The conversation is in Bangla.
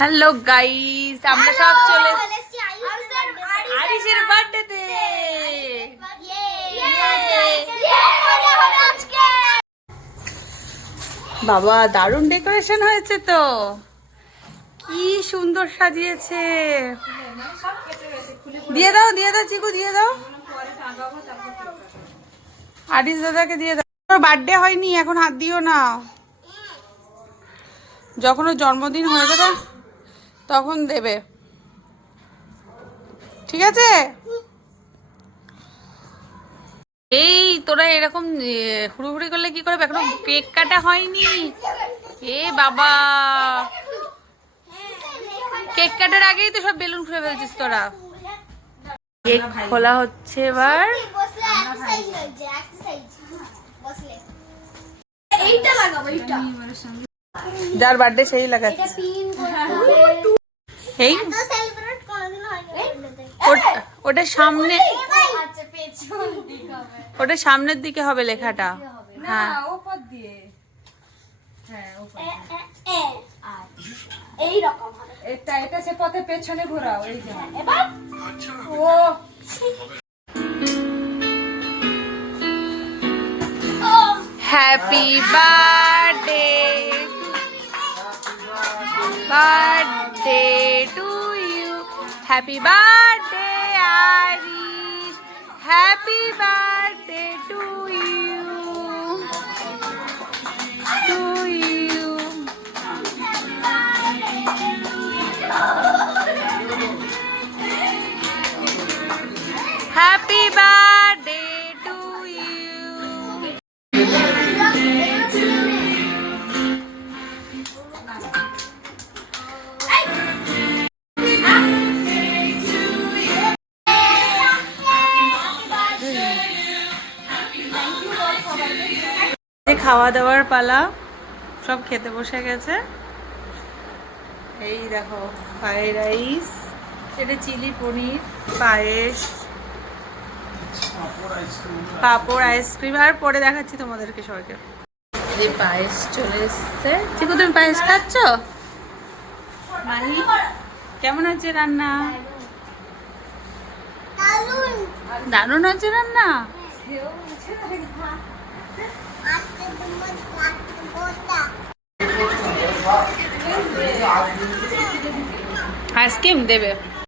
হ্যালো গাইস, আমরা সব চলে আরিশের বার্থডেতে। বাবা দারুণ ডেকোরেশন হয়েছে তো, কি সুন্দর সাজিয়েছে। দিয়ে দাও চিকু, দিয়ে দাও। আরিশ দাদাকে দিয়ে দাও। ওর বার্থডে হয়নি, এখন হাত দিও না। যখন ওর জন্মদিন হয়ে যাবে তখন দেবে, ঠিক আছে? এই তোরা এরকম হুড়ুহুড়ি করলে কি করবে? এখনো কেক কাটা হয়নি। এ বাবা, কেক কাটার আগেই তো সব বেলুন খুলে ফেলছিস তোরা। কেক খোলা হচ্ছে এবার। যার বার্থডে সেই লাগাচ্ছে। এই ওটা সামনে, ওটা সামনের দিকে হবে লেখাটা। হ্যাঁ, এটা সে পথে পেছনে ঘোরাও। এই যে ও happy birthday, birthday to you, happy birthday Arish, happy birthday to you, to you. Happy birthday to you. খাওয়া দাওয়ার পালা, সব খেতে বসে গেছে। এই দেখো ফ্রাইড রাইস, এটা চিলি পনির, পায়েস, পাঁপড়, আইসক্রিম, আর পরে দেখাচ্ছি তোমাদেরকে সবাইকে। যে পায়েস চলে এসছে। চিকু তুমি পায়েস খাচ্ছ? মাহি কেমন হচ্ছে রান্না? দারুণ হচ্ছে রান্না। আইসক্রিম দেবে।